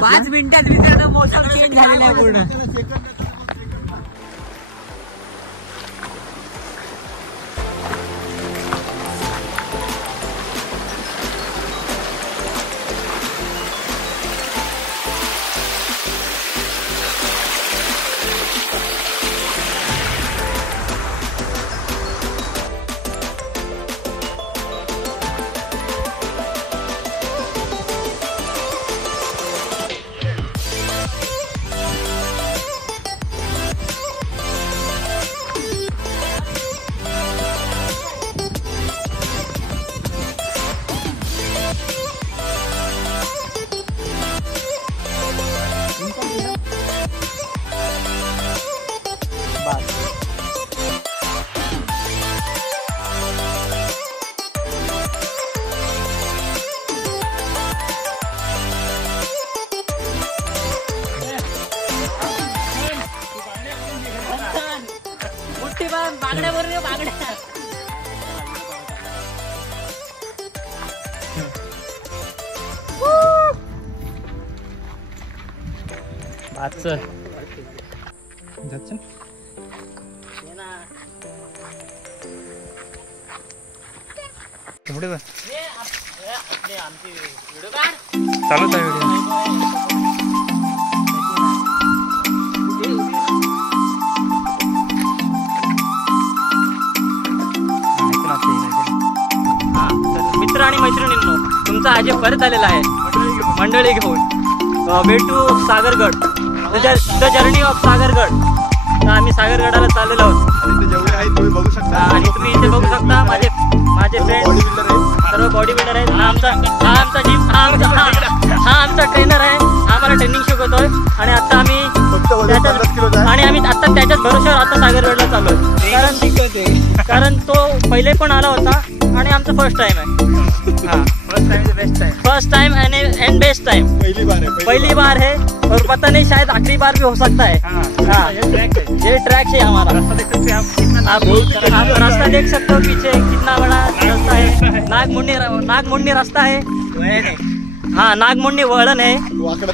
पाच मिनिटात result motion change झालेला आहे पूर्ण. बागड्या बरोबर बागड्या. चालूच आहे व्हिडिओ. मित्र आणि मैत्रिणींनो, तुमचा अजय परत आलेला आहे मंडळी घेऊन. Way to Sagargad, the journey of Sagargad. तर आम्ही सागरगडाला चाललेलो आहोत आणि तुम्ही इथे बघू शकता माझे फ्रेंड सर्व बॉडी बिल्डर आहेत. हा आमचा जिम, हा आमचा ट्रेनर आहे. आम्हाला ट्रेनिंग शिकवतोय आणि आता आम्ही आता त्याच्याच भरोश्यावर आता सागरगडला चाललोय. कारण तो पहिले पण आला होता आणि आमचा फर्स्ट टाइम आहे. First time end best time. पहली बार है और पता नहीं शायद आखिरी बार भी हो सकता है. ये ट्रैक है हमारा. आप रास्ता देख सकते हो पीछे कितना बड़ा रास्ता है. नागमुंडी रास्ता है. हाँ, नागमुंडी वळण है. वाकड़ा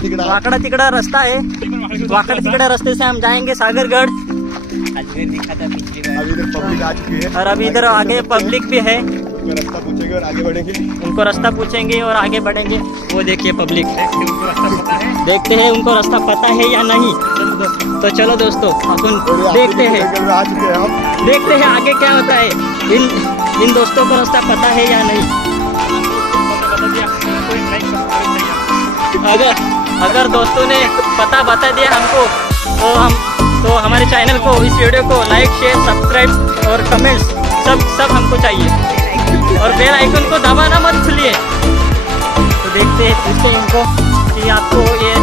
तिकड़ा रास्ता है. वाकड़ा तिकड़ा रास्ते से हम जाएंगे सागरगढ़. और अभी इधर आगे पब्लिक भी है. रास्ता पूछेंगे और आगे बढ़ेंगे. उनको रास्ता पूछेंगे और आगे बढ़ेंगे. वो देखिए पब्लिक, देखते हैं उनको रास्ता पता है या नहीं. तो चलो दोस्तों, अपन देखते हैं आगे क्या होता है. इन दोस्तों को रास्ता पता है या नहीं. अगर दोस्तों ने पता बता दिया हमको तो हमारे चैनल को, इस वीडियो को लाइक, शेयर, सब्सक्राइब और कमेंट्स सब हमको चाहिए. और बेल आइकन को दबाना मत भूलिए. तो देखते हैं पूछते हैं इनको कि आपको ये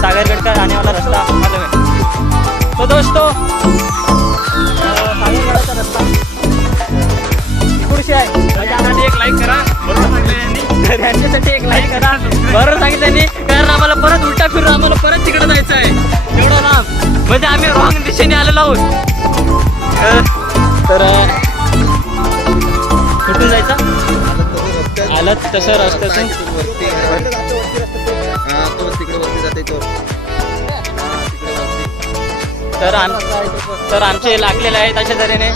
सागरगढ़ का आने वाला रास्ता मालूम है. तो दोस्तों, सागरगढ़ का रास्ता कुठे आहे. एक लाईक करा. यांच्यासाठी एक लाईक करा. बरोबर सांगितलं नाही, कारण आम्हाला परत उलटा फिरून आम्हाला परत तिकडे जायचं आहे. एवढं लांब म्हणजे आम्ही रॉंग दिशेने आलेलो आहोत. तर कुठून जायचं आलत तसं रस्त्यातून. तर आमचे लागलेले आहेत अशा तऱ्हेने.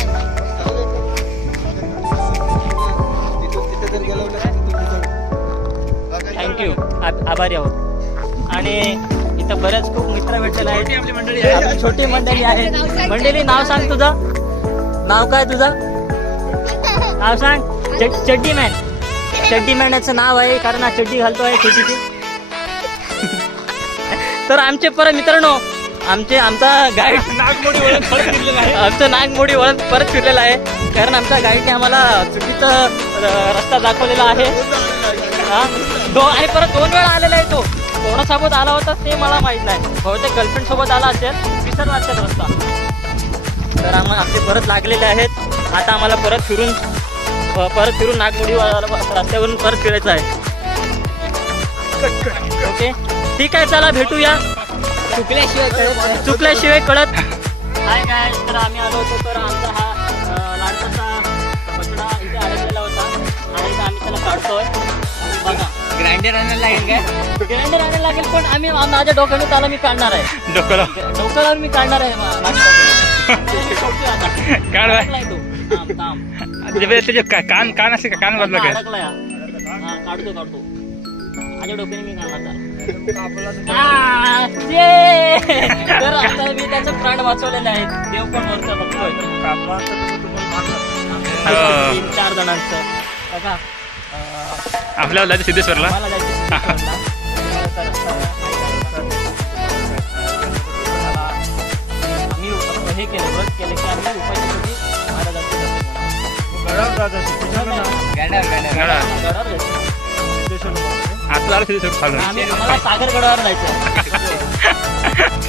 थँक्यू, आभारी आहोत. आणि इथं बऱ्याच खूप मित्र भेटलेले आहेत. आपली मंडळी आहे. आपली छोटी मंडळी आहे. मंडळी नाव सांग तुझं, नाव काय तुझं, नाव सांग. चड्डी मॅन. चड्डी मॅन याचं नाव आहे कारण हा चड्डी घालतो आहे छोटीची. तर आमचे परत मित्रांनो, आमचा गाईड नागमोडी वळण परत फिरलेलं आहे. आमचं नागमोडी वळण परत फिरलेलं आहे कारण आमच्या गाईडने आम्हाला चुकीचा रस्ता दाखवलेला आहे. आणि परत 2 वेळा आलेला आहे तो. कोणासोबत आला होता ते मला माहित नाही, बहुतेक गर्लफ्रेंड सोबत आला असेल, विसरला असेल रस्ता. तर आमचे परत लागलेले आहेत. आता आम्हाला परत फिरून नागमोडी रस्त्यावरून परत फिरायचं आहे. ओके ठीक आहे, चला भेटूया. चुकल्याशिवाय कळत. हाय काय, तर आम्ही आलो होतो. तर आमचा हा लाडकाचा कचरा इथे अडकलेला होता आणि आम्ही त्याला काढतोय. बघा ग्राइंडर आणायला लागेल काय, ग्राइंडर आणायला लागेल, पण आम्ही माझ्या डोक्याने त्याला मी काढणार आहे. डोक्याला मी काढणार आहे कान असे कान बदला काय अडकलाय. काढतो माझ्या डोक्याने मी काढणार. तर आता मी त्याचं प्राण वाचवलेले आहेत. देव पण वरचा बघतोय. 3-4 जणांचं बघा. आपल्याला जायचं सिद्धेश्वरला. मला जायचं सिद्धेश्वरला. आम्ही हे केलं, व्रत केलं की आम्ही उपाशी महाराजांचं आता सिद्धेश्वर खाल्लं. आम्हाला सागरगडावर जायचं.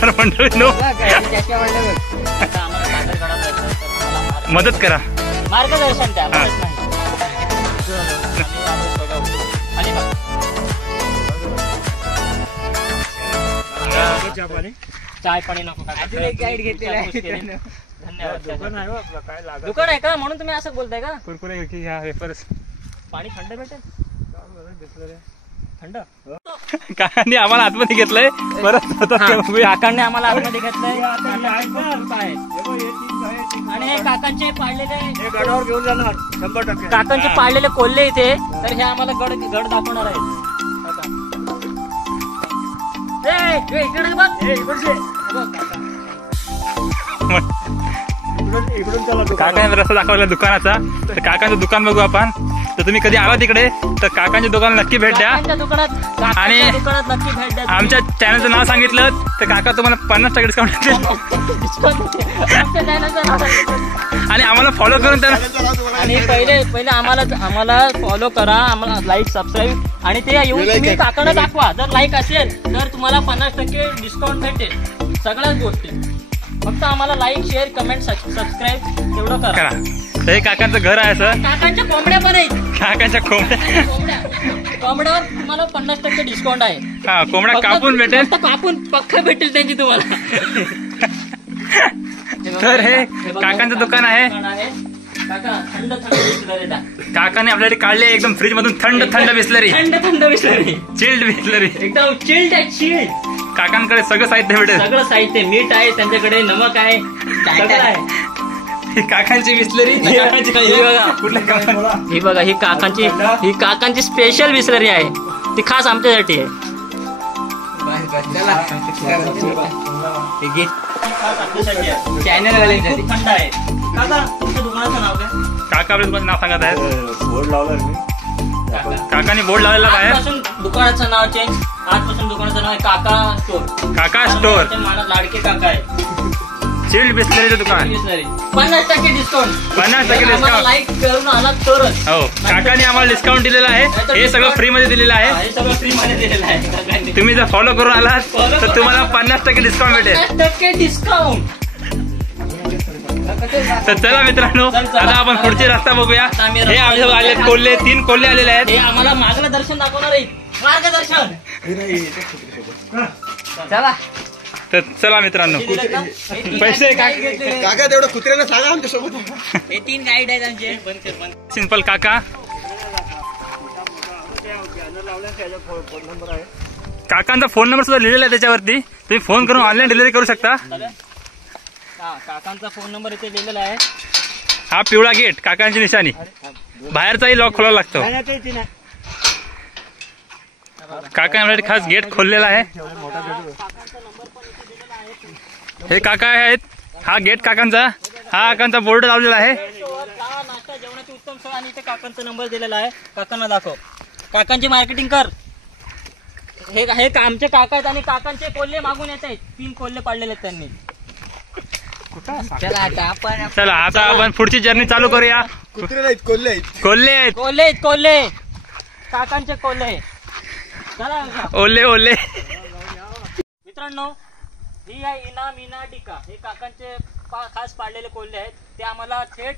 तर मंडळी नो मदत करा, मार्गदर्शन द्या. चाय पाणी नको. धन्यवाद. दुकान आहे का म्हणून तुम्ही असं बोलताय का? पाणी थंड भेटेल. थंड काकांनी आम्हाला आतमध्ये घेतलंय. परत काकांनी आम्हाला आतमध्ये घेतलंय आणि हे काकांचे पाळलेले गडावर घेऊन जाणार 100%. काकांचे पाळलेले कोल्हे इथे. तर हे आम्हाला गड दाखवणार आहेत. काकाने रस्ता दाखवला दुकानाचा. तर काकांचं दुकान बघू आपण. तर तुम्ही कधी आला तिकडे तर काकांच्या दुकानाला नक्की भेट द्या. आणि दुकानात नक्की भेट द्या. आमच्या चॅनलचं नाव सांगितलं तर काका तुम्हाला 50% डिस्काउंट देतील. आणि आम्हाला फॉलो करून त्यांना. आणि पहिले आम्हाला फॉलो करा, आम्हाला लाईक सबस्क्राईब. आणि ते येऊन तुम्ही काकांना दाखवा. जर लाईक असेल तर तुम्हाला 50% डिस्काउंट भेटेल सगळ्याच गोष्टी. फक्त आम्हाला लाईक शेअर कमेंट सबस्क्राईब तेवढं करा. हे काकांचं घर आहे सर. काकांच्या कोंबड्या पण आहेत. काकांच्या कोंबड्यावर तुम्हाला 50% डिस्काउंट आहे. हा, कोंबड्या कापून भेटेल. कापून पक्का भेटेल त्यांची तुम्हाला. तर हे काकांचं दुकान आहे. काका थंड बिस्लरी द्या. काकाने आपल्याकडे काढले एकदम फ्रीज मधून थंड बिस्लरी. थंड बिस्लरी, चिल्ड बिस्लरी. एकदम चिल्ड आहे. चिल्ड. काकांकडे सगळं साहित्य भेटेल. सगळं साहित्य, मीठ आहे त्यांच्याकडे, नमक आहे, सगळं आहे. काकांची बिस्लरी. ही बघा, ही काकांची स्पेशल बिस्लरी आहे. ती खास आमच्यासाठी आहे. चॅनल खूप थंड आहे. काका तुमच्या दुकानाचं नाव काय? काका आपल्या दुकानाचं नाव सांगत आहेत. बोर्ड लावला काकाने बोर्ड लावलेला आहे. आजपासून दुकानाचं नाव चेंज. आजपासून दुकानाचं नाव आहे काका स्टोर. काका स्टोर. माझा लाडके काका आहे. चिल्ड बिस्लरीचं दुकान. 50% डिस्काउंट. 50% डिस्काउंट. लाईक करून आला तरच. हो, काकाने आम्हाला डिस्काउंट दिलेला आहे. हे सगळं फ्री मध्ये दिलेलं आहे. हे सगळं फ्री मध्ये दिलेलं आहे काकांनी. तुम्ही जर फॉलो करून आलात तर तुम्हाला 50% डिस्काउंट भेटेल. 50% डिस्काउंट. तर चला मित्रांनो, आता आपण पुढचे रस्ता बघूया. हे आमच्या आले कोल्हे, 3 कोल्हे आलेले आहेत. हे आम्हाला मागलं दर्शन दाखवणार आहे. मार्गदर्शन. चला तर चला मित्रांनो, पैसे काका तेवढं कुत्र्याला सांगा आमच्या सोबत. हे 3 गाईड आहेत आमचे. सिंपल काका. काकांचा फोन नंबर सुद्धा लिहिलेला आहे त्याच्यावरती. तुम्ही फोन करून ऑनलाईन डिलिव्हरी करू शकता. काकांचा फोन नंबर इथे लिहिलेला आहे. हा पिवळा गेट काकांची निशाणी. बाहेरचाही लॉक खोलावा लागतो. काका आपल्यासाठी खास गेट खोललेला आहे. हे काका आहेत. हा गेट काकांचा. हा काकांचा बोर्ड लावलेला आहे. नाश्ता जेवणाची उत्तम सोय आणि इथे काकांचा नंबर दिलेला आहे. काकांना दाखव. काकांची मार्केटिंग कर. हे आमचे काका आहेत आणि काकांचे कोल्हे मागून येत आहेत. 3 कोल्हे पाडलेले आहेत त्यांनी. चला आता आपण पुढची जर्नी चालू करूया. कुत्रे नाहीत, कोल्हे आहेत. कोल्हे आहेत. कोल्हे काकांचे कोल्हे. चला ओले ओले. मित्रांनो, ही आहे मीना डिका. हे काकांचे खास पाडलेले कोल्हे आहेत. ते आम्हाला थेट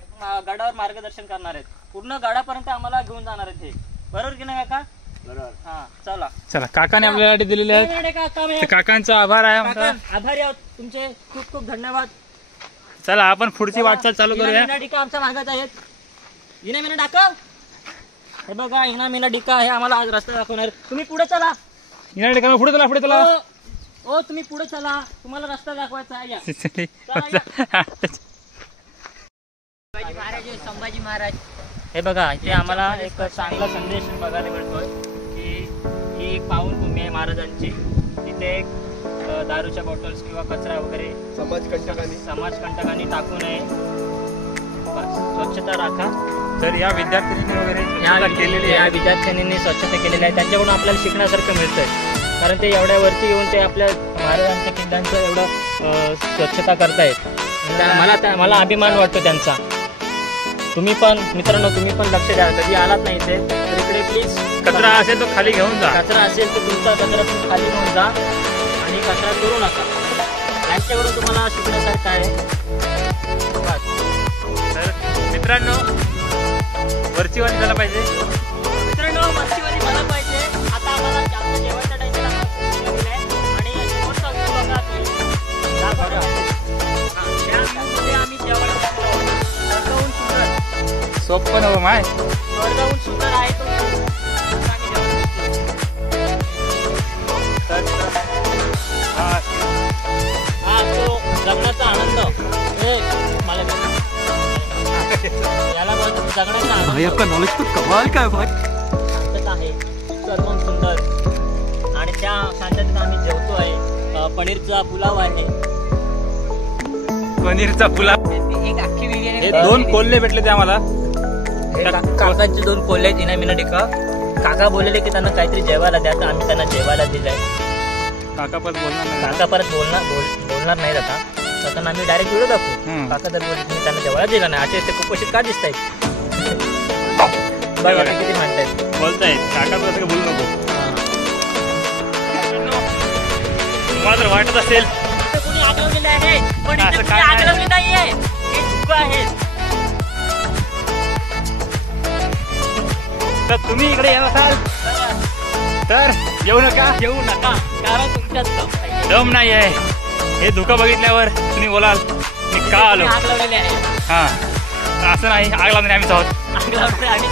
गडावर मार्गदर्शन करणार आहेत. पूर्ण गडापर्यंत आम्हाला घेऊन जाणार आहेत. हे बरोबर की नाही काका? बरोबर. हा चला चला काकाने आपल्याला दिलेले आहेत. काकांचा आभार आहे आमचा. आभारी आहोत तुमचे. खूप खूप धन्यवाद. चला आपण पुढची वाटचाल चालू करूया. मीना डिका आमच्या मागत आहेत. मीना दाखव. हे बघा मीना डिका हे आम्हाला आज रस्ता दाखवणार. तुम्ही पुढे चला. पुढे चला पुढे चला. ओ तुम्ही पुढे चला. तुम्हाला रस्ता दाखवायचा आहे. संभाजी महाराज. हे बघा इथे आम्हाला एक चांगला संदेश बघायला मिळतोय की ही एक पावनभूमी आहे महाराजांची. तिथे दारूच्या बॉटल्स किंवा कचरा वगैरे समाजकंटकांनी टाकू नये. स्वच्छता राखा. तर या विद्यार्थ्यांनी वगैरे या विद्यार्थ्यांनी स्वच्छता केलेली आहे. त्यांच्याकडून आपल्याला शिकण्यासारखं मिळतंय. कारण ते एवढ्या वरती येऊन ते आपल्या महाराजांच्या किल्ल्यांचं एवढं स्वच्छता करतायत. मला अभिमान वाटतो त्यांचा. तुम्ही पण मित्रांनो तुम्ही पण लक्ष द्या. कधी आलात नाही इथे तर इकडे प्लीज कचरा असेल तो खाली घेऊन जा. कचरा असेल तर तुमचा कचरा तुम्ही खाली घेऊन जा आणि कचरा करू नका. त्यांच्याकडून तुम्हाला शिकण्यासारखं आहे. तर मित्रांनो वरचीवाली झाला पाहिजे. मित्रांनो वरचीवाली झाला पाहिजे. आता आम्हाला जास्त जेवायच्या टाइमला आणि समोरचा व्ह्यू बघा तुम्ही. दाखवा. त्यामध्ये आम्ही जेवायला स्वर्गहून सुंदर. सोपं नव माय. स्वर्गहून सुंदर आहे तो. हा तो जगण्याचा आनंद. मला याला जगण्याचा आनंद. नॉलेज तर कमाल काय भाई. शांतता आहे. सर्व सुंदर आणि त्या शांततेत आम्ही जेवतो आहे. पनीरचा पुलाव आहे. पनीरचा पुलाव. एक अख्खी हे 2 कोल्हे भेटले ते आम्हाला. काकांचे 2 कोल्हे आहेत. मीना डिका. काका बोललेले की त्यांना काहीतरी जेवायला द्या. तर आम्ही त्यांना जेवायला दिलंय. काका परत बोलणार नाही. काका परत बोलणार नाहीत आता. काकांना आम्ही डायरेक्ट व्हिडिओ दाखवू. काका जर बोलले तुम्ही त्यांना जेवायला दिला नाही. असे ते कुपोषित का दिसत आहेत. बघा किती म्हणतायत. बोलतायत काका बोलू नको. तुम्हाला जर वाटत असेल कोणी आगळवलेलं आहे पण असं इथे काय आगळवले नाहीये. हे धुकं आहे. तर तुम्ही इकडे येत असाल तर येऊ नका. कारण तुमच्यात दम नाही आहे. हे धुकं बघितल्यावर तुम्ही बोलाल मी का आलो. आग लावलेली आहे. हा असं नाही. आग लावून आम्हीच आहोत. आग लावले आणि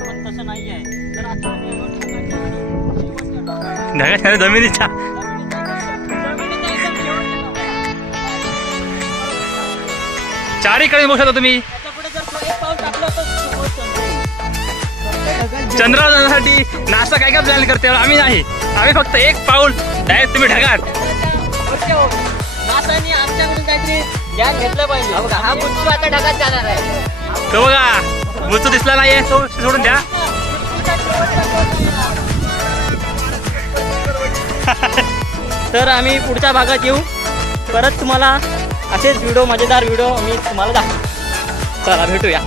पण तसं नाही आहे. तर आता ढगाच्या जमिनीच्या चारीकडे बघू शकता तुम्ही. चंद्रावर जाण्यासाठी नाश्ता काय काय प्लॅन करते आम्ही नाही. आम्ही फक्त 1 पाऊल डायरेक्ट तुम्ही ढगात. नासाने आमच्याकडून काहीतरी ज्ञान घेतलं पाहिजे. हा बुच्चू आता ढगात जाणार आहे. तो बघा बुच्चू दिसला नाहीये. तो सोडून द्या. तर आम्ही पुढच्या भागात येऊ. परत तुम्हाला असेच व्हिडिओ मजेदार व्हिडिओ मी तुम्हाला दाखवू. चला भेटूया.